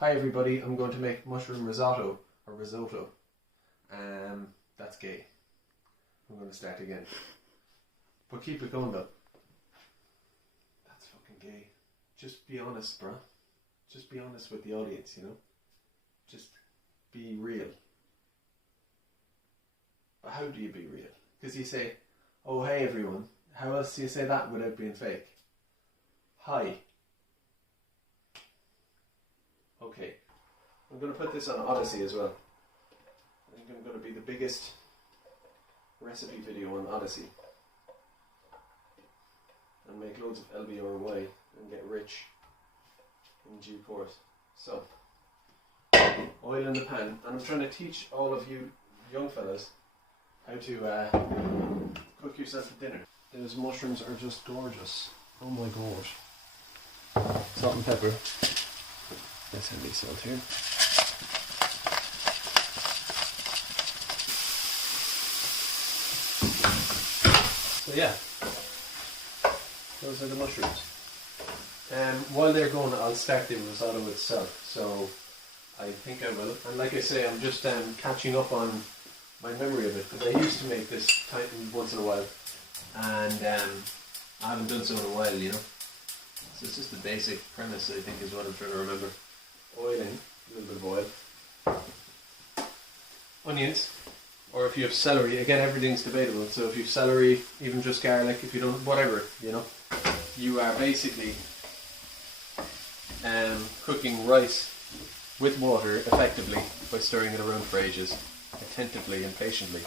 Hi everybody, I'm going to make mushroom risotto, or risotto. That's gay. I'm going to start again. But keep it going though. That's fucking gay. Just be honest, bro. Just be honest with the audience, you know? Just be real. But how do you be real? Because you say, oh hey everyone. How else do you say that without being fake? Hi. Okay. I'm going to put this on Odyssey as well. I think I'm going to be the biggest recipe video on Odyssey. And make loads of LBRY and get rich in due course. So, oil in the pan. And I'm trying to teach all of you young fellas how to cook yourself a dinner. Those mushrooms are just gorgeous. Oh my god. Salt and pepper. Let's have the salt here. So yeah, those are the mushrooms. While they're going, I'll start the risotto itself. So I think I will. And like I say, I'm just catching up on my memory of it, because I used to make this once in a while, and I haven't done so in a while, you know. So it's just the basic premise, I think, is what I'm trying to remember. Oiling, a little bit of oil. Onions, or if you have celery, again everything's debatable, so if you have celery, even just garlic, if you don't, whatever, you know. You are basically cooking rice with water effectively by stirring it around for ages, attentively and patiently,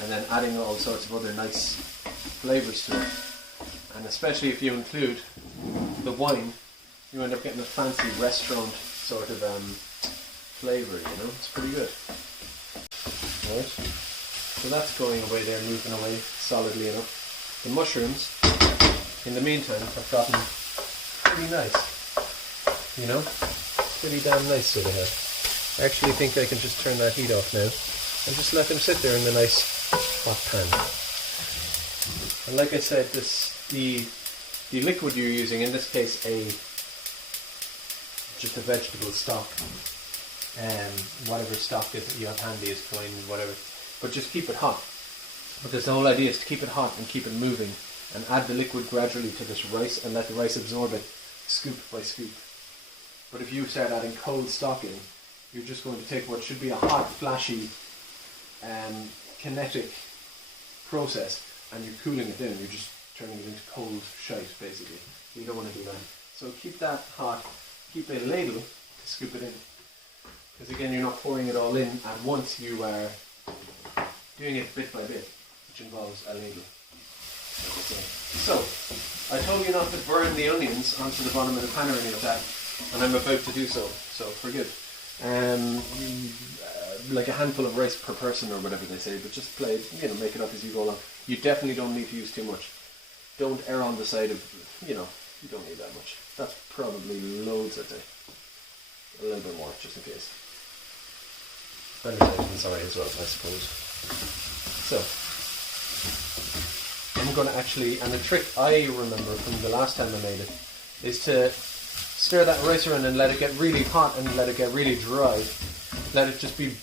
and then adding all sorts of other nice flavours to it. And especially if you include the wine, you end up getting a fancy restaurant sort of flavour, you know. It's pretty good. Right. So that's going away there, moving away solidly enough. The mushrooms, in the meantime, have gotten pretty nice. You know? Pretty damn nice, so they have. I actually think I can just turn that heat off now and just let them sit there in the nice hot pan. And like I said, the liquid you're using, in this case just a vegetable stock, whatever stock that you have handy is fine, whatever, but just keep it hot. Because the whole idea is to keep it hot and keep it moving, and add the liquid gradually to this rice and let the rice absorb it scoop by scoop. But if you start adding cold stock in, you're just going to take what should be a hot, flashy, kinetic process, and you're cooling it down. You're just turning it into cold shite, basically. You don't want to do that. So keep that hot. Keep a ladle to scoop it in. Because again, you're not pouring it all in at once. You are doing it bit by bit, which involves a ladle. So, I told you not to burn the onions onto the bottom of the pan or any of that, and I'm about to do so. So forgive. Like a handful of rice per person or whatever they say, but just play, you know, make it up as you go along. You definitely don't need to use too much. Don't err on the side of, you know, you don't need that much. That's probably loads, I'd say. A little bit more, just in case. Salutation's alright as well, I suppose. So, I'm going to actually, and the trick I remember from the last time I made it, is to stir that rice around and let it get really hot and let it get really dry. Let it just be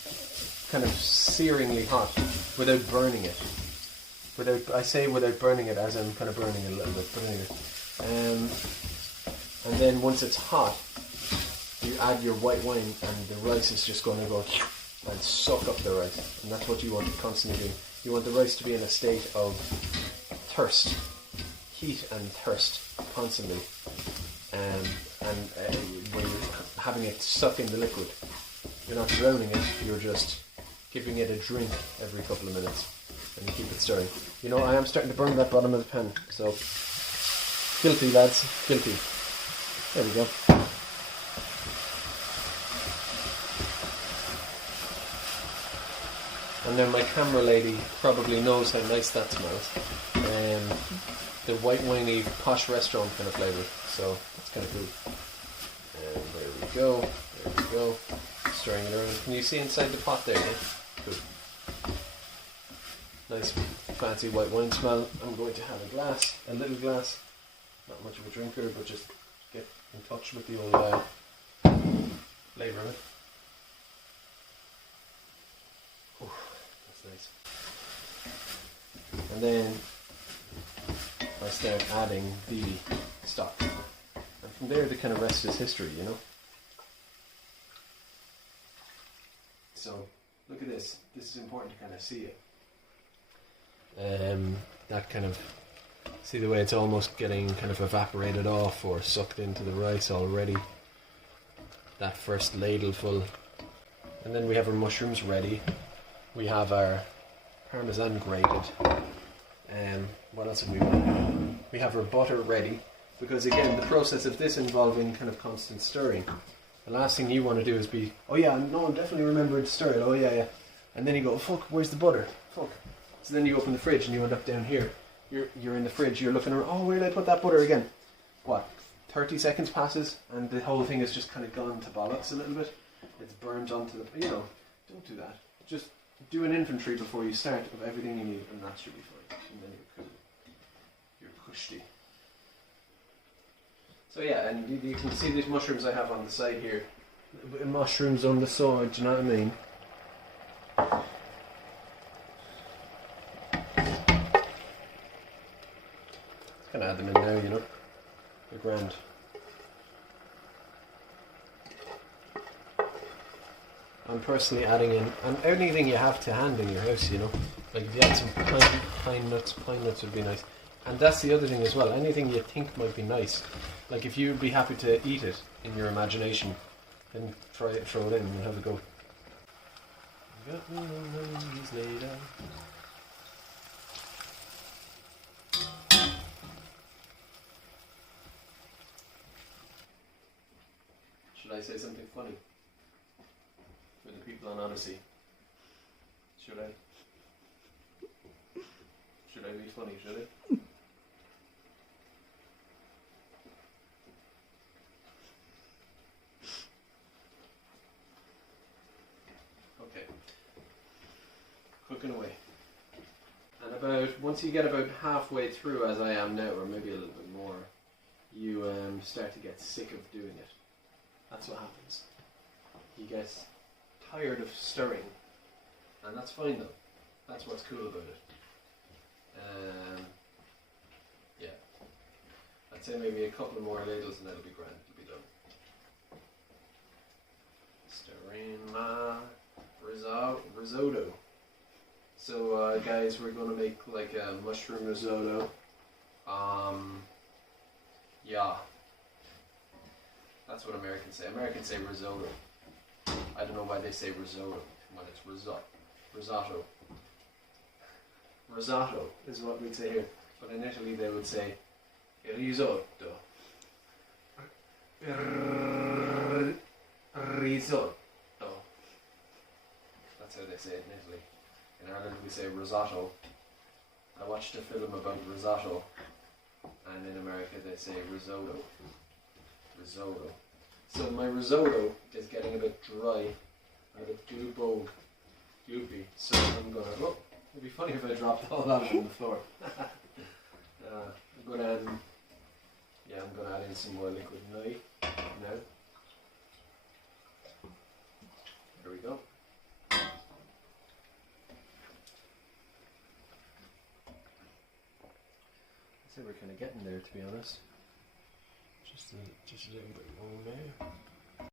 kind of searingly hot without burning it. I say without burning it as I'm kind of burning it a little bit, but anyway. And then once it's hot, you add your white wine and the rice is just going to go and suck up the rice. And that's what you want to constantly do. You want the rice to be in a state of thirst, heat and thirst constantly. When you're having it suck in the liquid, you're not drowning it, you're just giving it a drink every couple of minutes. And you keep it stirring. You know, I am starting to burn that bottom of the pan, so guilty, lads, guilty. There we go. And then my camera lady probably knows how nice that smells. The white winey posh restaurant kind of flavour, so that's kind of cool. And there we go, there we go. Stirring it around. Can you see inside the pot there? Yeah? Good. Nice fancy white wine smell. I'm going to have a little glass, not much of a drinker, but just get in touch with the old flavour of it. Oh, that's nice. And then I start adding the stock. And from there the kind of rest is history, you know. So look at this. This is important to kind of see it. That kind of, see the way it's almost getting kind of evaporated off or sucked into the rice already. That first ladleful. And then we have our mushrooms ready. We have our parmesan grated. What else have we got? We have our butter ready. Because again, the process of this involving kind of constant stirring. The last thing you want to do is be, oh yeah, no, I'm definitely remembering to stir it, oh yeah. And then you go, oh, fuck, where's the butter? Fuck. So then you open the fridge and you end up down here. You're in the fridge, you're looking around, oh, where did I put that butter again? What, 30 seconds passes and the whole thing has just kind of gone to bollocks a little bit. It's burned onto the, you know, don't do that. Just do an inventory before you start of everything you need and that should be fine. And then you're cool. You're cushy. So yeah, and you can see these mushrooms I have on the side here. Mushrooms on the side, do you know what I mean? Gonna add them in now, you know. They're grand. I'm personally adding in, and anything you have to hand in your house, you know. Like if you had some pine nuts would be nice. And that's the other thing as well, anything you think might be nice. Like if you'd be happy to eat it in your imagination, then try it, throw it in and have a go. Should I say something funny for the people on Odyssey? Should I? Should I be funny, should I? Okay. Cooking away. And once you get about halfway through, as I am now, or maybe a little bit more, you start to get sick of doing it. That's what happens. You get tired of stirring, and that's fine though. That's what's cool about it. Yeah. I'd say maybe a couple more ladles and that'll be grand. It'll be done. Stirring my risotto. So guys, we're going to make like a mushroom risotto. Yeah. That's what Americans say. Americans say risotto. I don't know why they say risotto when it's risotto. Risotto is what we'd say here. But in Italy they would say risotto. Risotto. That's how they say it in Italy. In Ireland we say risotto. I watched a film about risotto, and in America they say risotto. Risotto. So my risotto is getting a bit dry and a bit gloopy. So I'm gonna, oh, it'd be funny if I dropped all that on the floor. I'm gonna add in some more liquid now. There we go. I'd say we're kind of getting there, to be honest. Just a little bit more now.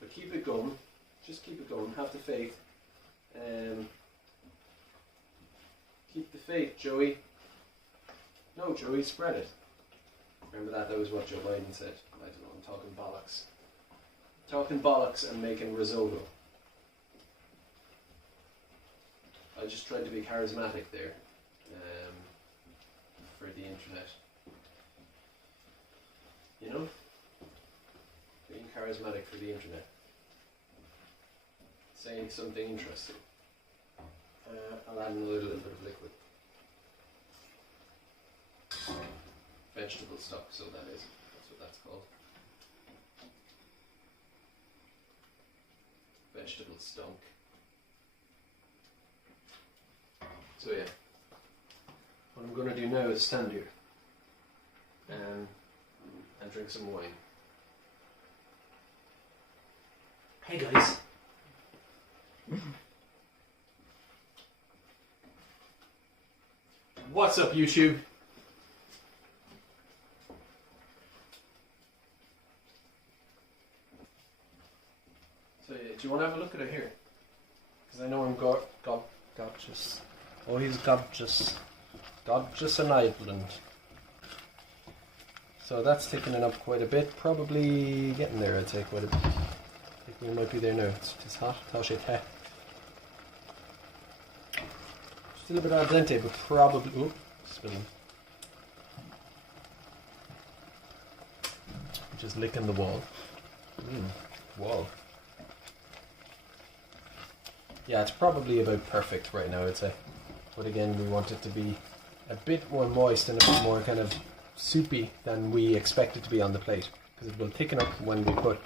But keep it going. Just keep it going. Have the faith. Keep the faith, Joey. No, Joey, spread it. Remember that? That was what Joe Biden said. I don't know. I'm talking bollocks. Talking bollocks and making risotto. I just tried to be charismatic there. For the internet. You know? Being charismatic for the internet. Saying something interesting. I'll add in a little bit of liquid. Vegetable stock, so that is. That's what that's called. Vegetable stunk. So yeah. What I'm going to do now is stand here and drink some wine. Hey guys. What's up, YouTube? So, do you want to have a look at it here? Because I know I'm gorgeous. Oh, he's gorgeous. Gorgeous in Ireland. So that's thickening up quite a bit. Probably getting there, I'd say, quite a bit. I think we might be there now. It's hot. Still a bit al dente, but probably... Oh, spilling. Just licking the wall. Wall. Yeah, it's probably about perfect right now, I'd say. But again, we want it to be a bit more moist and a bit more kind of soupy than we expect it to be on the plate. Because it will thicken up when we put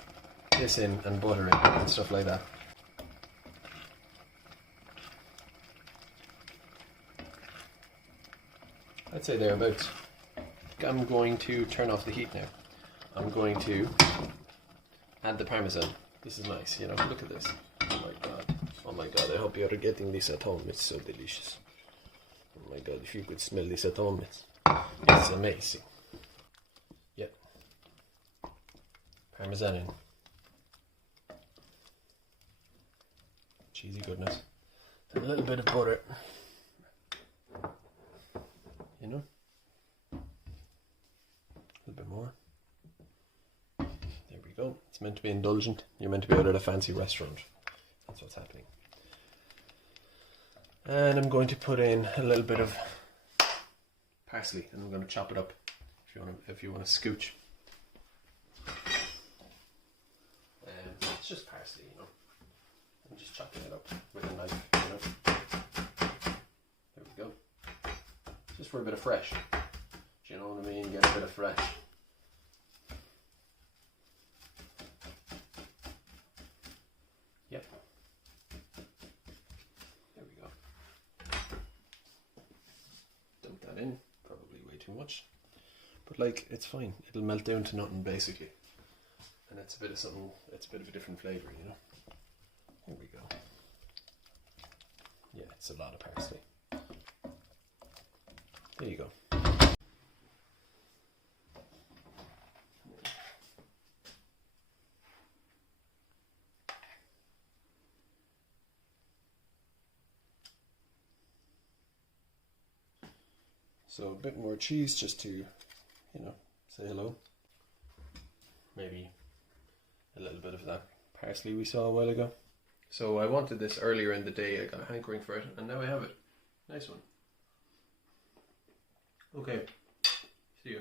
this in and butter in and stuff like that. I'd say thereabouts. I'm going to turn off the heat now. I'm going to add the parmesan. This is nice, you know, look at this. Oh my god. Oh my god, I hope you're getting this at home. It's so delicious. Oh my god, if you could smell this at home, it's amazing. Yep. Parmesan in. Cheesy goodness. And a little bit of butter. You know? A little bit more. There we go. It's meant to be indulgent. You're meant to be out at a fancy restaurant. That's what's happening. And I'm going to put in a little bit of parsley, and I'm going to chop it up if you want to scooch. It's just parsley, you know. I'm just chopping it up with a knife, you know. There we go. Just for a bit of fresh. Do you know what I mean? Get a bit of fresh. Yep. There we go. Dump that in. Probably way too much. But like, it's fine. It'll melt down to nothing basically. And it's a bit of something, it's a bit of a different flavour, you know. Here we go. Yeah, it's a lot of parsley. There you go. So a bit more cheese just to, you know, say hello. Maybe a little bit of that parsley we saw a while ago. So I wanted this earlier in the day, I got a hankering for it, and now I have it. Nice one. Okay, see you.